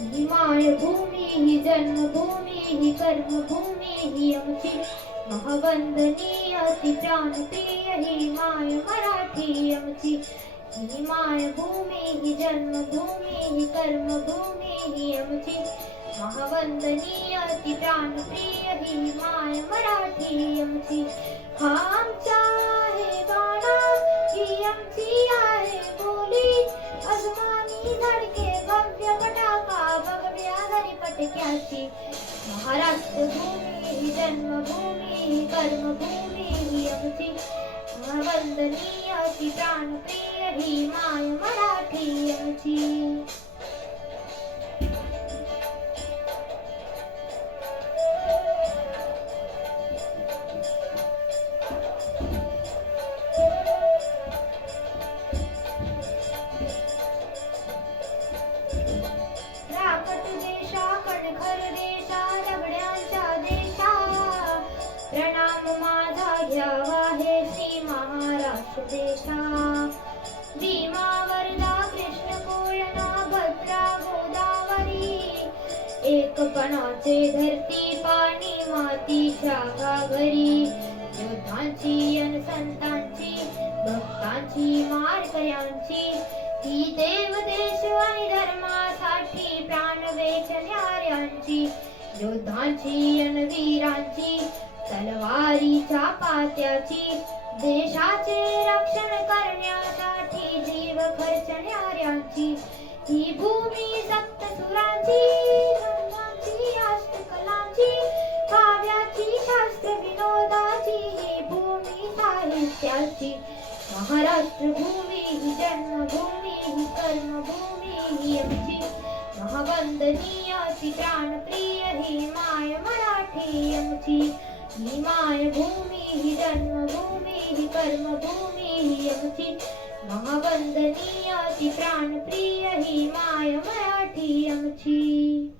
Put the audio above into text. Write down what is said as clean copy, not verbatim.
ही मायभूमी ही जन्मभूमी ही कर्मभूमी ही आमची महावंदनीय ती प्राणप्रिय ही माय मराठी आमची ही मायभूमी ही जन्मभूमी ही कर्मभूमी ही आमची महावंदनीय ती प्राणप्रिय ही माय मराठी आमची हा आमचा आहे बाणा ही आमची आहे बोली अस्मानी धडके भव्य पटाका भगव्या घरी पटक्याची महाराष्ट्र भूमी ही जन्मभूमी ही कर्मभूमी ही आमची वंदनीय ती प्राणप्रिय ही माय मराठी आमची राखत देशा कणखर देशा रगड्यांच्या देशा प्रणाम माझा घ्यावा हे श्री महाराष्ट्र देशा भीमा वर्धा कृष्ण कोयना भद्रा गोदावरी एकपणाचे धरती पाणी मातीच्या घागरी योद्धांची अन संतांची भक्तांची मारकऱ्यांची ही देव देश आणि धर्मासाठी प्राण वेचणाऱ्यांची योद्धांची अन वीरांची तलवारीच्या पात्याची देशाचे रक्षण करण्यासाठी जीव खर्चणाऱ्यांची ही भूमी सप्तसुरांची धर्मांची अष्टकलांची काव्याची शास्त्र विनोदाची ही भूमी साहित्याची महाराष्ट्र भूमी ही जन्मभूमी ही कर्मभूमी ही आमची महावंदनीय ती प्राणप्रिय ही माय मराठी आमची ही मायभूमी ही जन्मभूमी ही कर्मभूमी ही आमची महावंदनीय ती प्राणप्रिय ही माय मराठी आमची.